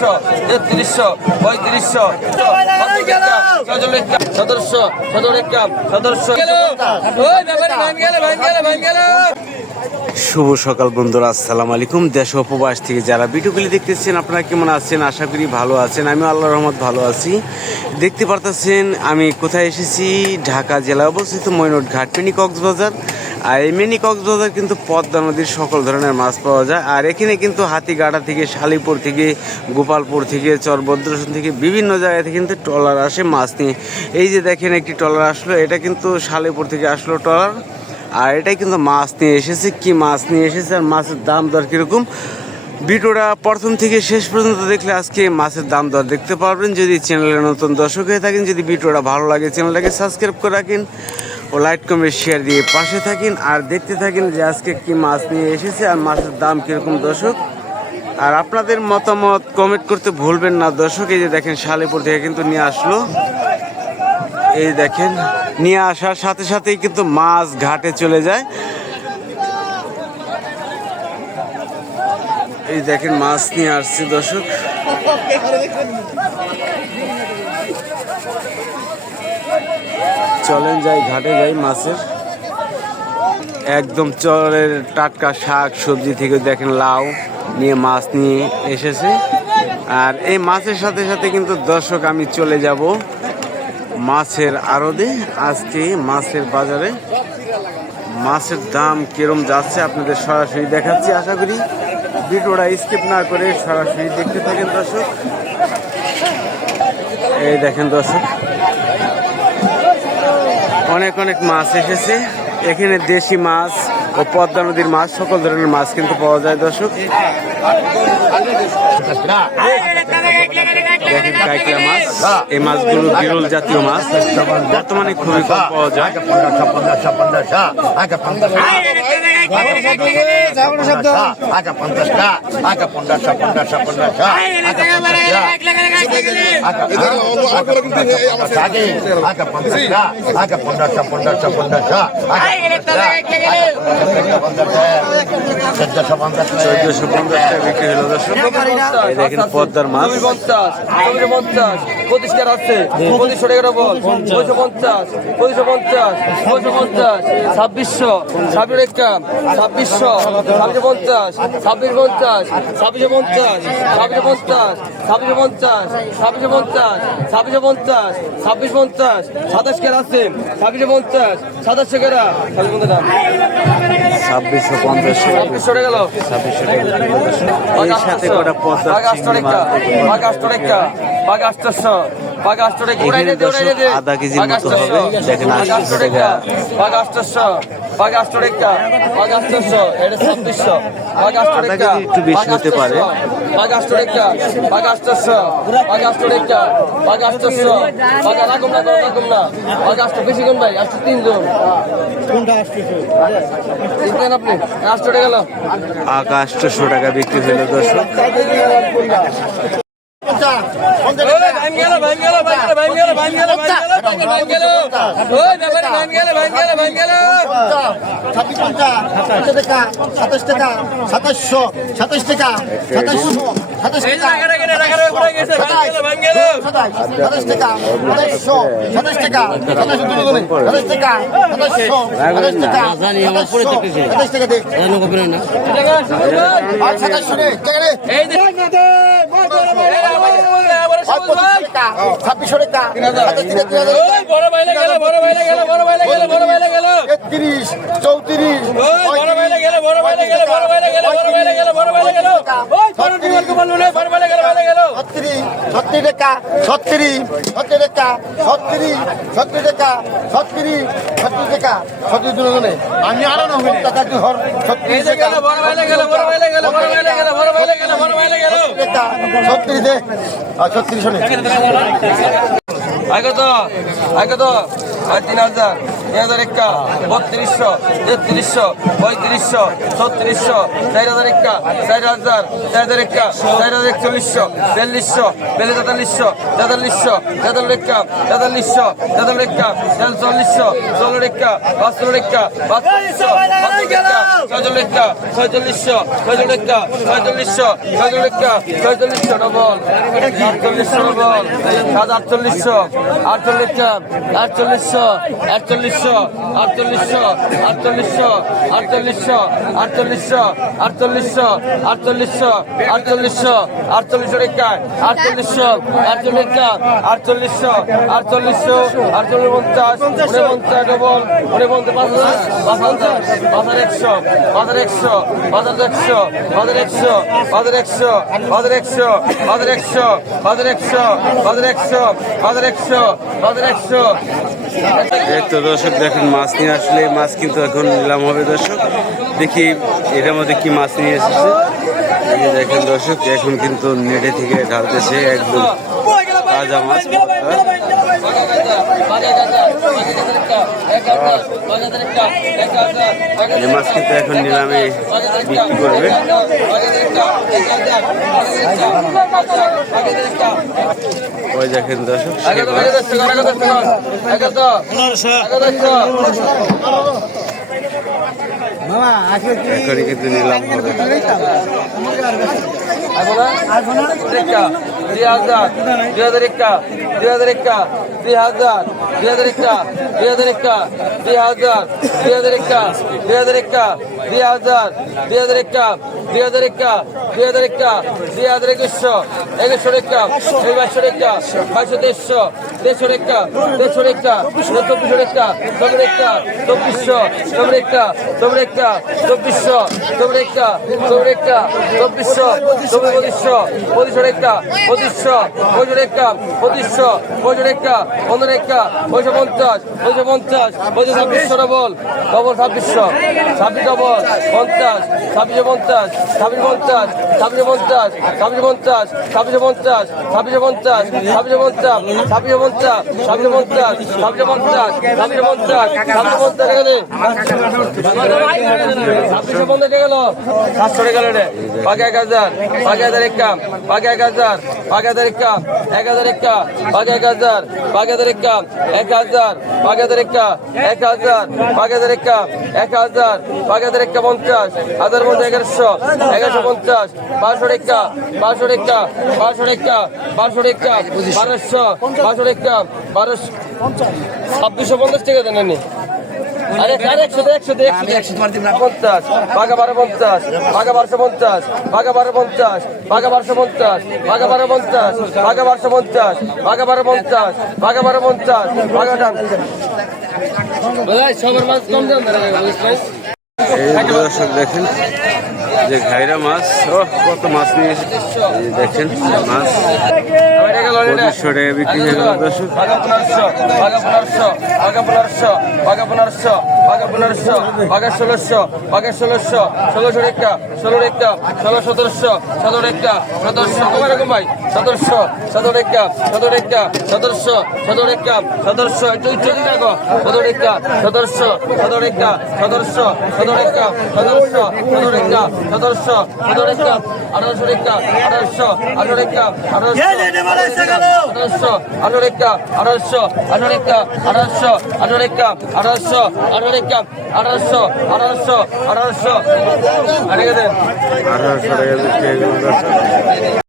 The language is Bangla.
3300 3500 1700 শুভ সকাল বন্ধুরা, আসসালামু আলাইকুম। দেশ ও প্রবাস থেকে যারা ভিডিওগুলি দেখতেছেন আপনারা কেমন আছেন? আশা করি ভালো আছেন। আমি আল্লাহর রহমত ভালো আছি। দেখতে পারতেছেন আমি কোথায় এসেছি, ঢাকা জেলা অবস্থিত ময়নট ঘাট মিনি কক্সবাজার। আর এই মিনি কক্সবাজার কিন্তু পদ্মা নদীর সকল ধরনের মাছ পাওয়া যায়। আর এখানে কিন্তু হাতিগাড়া থেকে, শালিপুর থেকে, গোপালপুর থেকে, চরভদ্রসন থেকে বিভিন্ন জায়গা থেকে কিন্তু ট্রলার আসে মাছ নিয়ে। এই যে দেখেন একটি ট্রলার আসলো, এটা কিন্তু শালিপুর থেকে আসলো ট্রলার। আর এটাই কিন্তু মাছ নিয়ে এসেছে। কি মাছ নিয়ে এসেছে আর মাছের দাম দর কীরকম, ভিডিওটা প্রথম থেকে শেষ পর্যন্ত দেখলে আজকে মাছের দাম দর দেখতে পারবেন। যদি চ্যানেলে নতুন দর্শক হয়ে থাকেন, যদি ভিডিওটা ভালো লাগে চ্যানেলটাকে সাবস্ক্রাইব করে রাখেন ও লাইক কমেন্ট শেয়ার দিয়ে পাশে থাকেন। আর দেখতে থাকেন যে আজকে কি মাছ নিয়ে এসেছে আর মাছের দাম কীরকম দর্শক। আর আপনাদের মতামত কমেন্ট করতে ভুলবেন না দর্শক। এই যে দেখেন শালিপুর থেকে কিন্তু নিয়ে আসলো। এই দেখেন নিয়ে আসার সাথে সাথেই কিন্তু মাছ ঘাটে চলে যায়। এই দেখেন মাছ নিয়ে আসছে দর্শক। চলেন যাই ঘাটে যাই। মাছের একদম চরের টাটকা শাক সবজি থেকে দেখেন লাউ নিয়ে মাছ নিয়ে এসেছে। আর এই মাছের সাথে সাথে কিন্তু দর্শক আমি চলে যাব মাছের আড়তে। আজকে মাছের বাজারে মাছের দাম কিরম যাচ্ছে আপনাদের সরাসরি দেখাচ্ছি। আশা করি ভিডিওটা স্কিপ না করে সরাসরি দেখতে থাকেন দর্শক। এই দেখেন দর্শক অনেক অনেক মাছ এসেছে। এখানে দেশি মাছ ও পদ্মা নদীর মাছ সকল ধরনের মাছ কিন্তু পাওয়া যায় দর্শক। দেখেন কাইকড়া মাছ, এই মাছগুলো বিরল জাতীয় মাছ, বর্তমানে খুবই কম পাওয়া যায়। বিক্রি হলো দর্শক। দেখেন পদ্মার মাছ 50 প্রতিষ্ঠার আছে 2500 টাকা বল 250 250 250 2600 26 টাকা 2600 2650 2650 2650 2650 2650 2650 2650 2650 27 টাকা আছে 2650 27 টাকা 2650 দাম 2650 2600 টাকা গেল 2600 টাকা। এর সাথে কটা পদ্মা চিংড়ি মাছ আধা কেজির মতো হবে। দেখেন 800 টাকা। আধা কেজি একটু বেশি হতে পারে। বেশি কোন ভাই 3জন আপনি 800 টাকা গেল। আকা 800 টাকা বিক্রি হলো দর্শক। আমি আরো না টাকা ঘর 36 দে 36 আগে তো 3000 হাজার একা 3200 3300 3500 3600 4000 একা 4000 4000 একা 4140 4200 4200 4300 4300 একা 4300 4300 একা 4400 16 একা 15 একা 4500 4500 একা 4600 4600 একা 4600 4600 একা 4600 ডবল 4800 ডবল 4800 48 4800 4800 4800 4800 4800 4800 4800 4800 4800 4800 রেখা 4800 48 রেখা 4800 4800 4850 49 ডবল 49 5000 5100 5100 5100 5100 5100 5100 5100 5100 5100 5100 এই তো দর্শক দেখেন মাছ নিয়ে আসলে মাছ কিন্তু এখন নিলাম হবে দর্শক দেখি এটার মধ্যে কি মাছ নিয়ে এসেছে এই যে দেখেন দর্শক এখন কিন্তু নেটে থেকে ঢালতেছে একদম তাজা মাছ এই মাছ কিন্তু এখন নিলামে বিক্রি করবে ওই দেখেন দর্শক এখনই কিন্তু নিলাম হবে 2000 একা 2000 একা 2000 2000 একা 2000 একা 2000 2000 একা 2000 একা 2000 2000 একা 2000 একা 2000 একা 2100 2100 একা 2200 একা 2200 2300 একা 2300 একা 2400 একা 24 একা 2400 24 একা 24 একা 2400 24 একা 24 একা 2400 2500 2500 একা 2500 2500 একা 2500 2500 একা 15 একা 550 550 2600 ডবল ডবল 2600 26 ডবল 50 2650 2650 2650 2650 2650 2650 2650 2650 2650 2650 2650 গেলে 2650 গেল 700 টাকা গেল রে বাকি 1000 বাকি 1000 একা বাকি 1000 বাকি 1000 একা 1000 একা বাকি 1000 বাকি 1000 একা 1000 বাকি 1000 একা 1000 বাকি 1000 একা 1000 বাকি 1000 একা 50 1000 মধ্যে 1100 1150 1200 টাকা 1200 টাকা 1200 টাকা 1200 টাকা 1200 1200 টাকা 1200 2650 টাকা দেন নি আরে 100 50 বাঘা 1250 বাঘা 1250 বাঘা 1250 বাঘা 1250 বাঘা 1250 বাঘা 1250 বাঘা 1250 বাঘা 1250 বাঘা ডান ভাই সবার মাছ কম দাম ভাই এই দর্শক দেখেন যে ঘাইরা মাছ ও কত মাছ নিয়ে এসেছে এই দেখেন মাছ 2500 টাকা বিক্রি হয়ে গেল দর্শক বাঘা 1500 বাঘা 1500 বাঘা 1500 বাঘা 1500 বাঘা 1600 বাঘা 1600 1600 টাকা 16 টাকা 16 1700 17 টাকা 1700 কম এরকম ভাই 1700 17 টাকা 17 টাকা 1700 17 টাকা 1700 একটু একটু টাকা 17 টাকা 1700 17 টাকা 1700 17 টাকা 1700 17 টাকা 1700 17 টাকা 1800 টাকা 1800 18 টাকা 1800 1800 18 টাকা 1800 18 টাকা 1800 18 টাকা 1800 18 টাকা 1800 1800 1800 আরে দেন 1800 টাকা বিক্রি হয়ে গেল দর্শক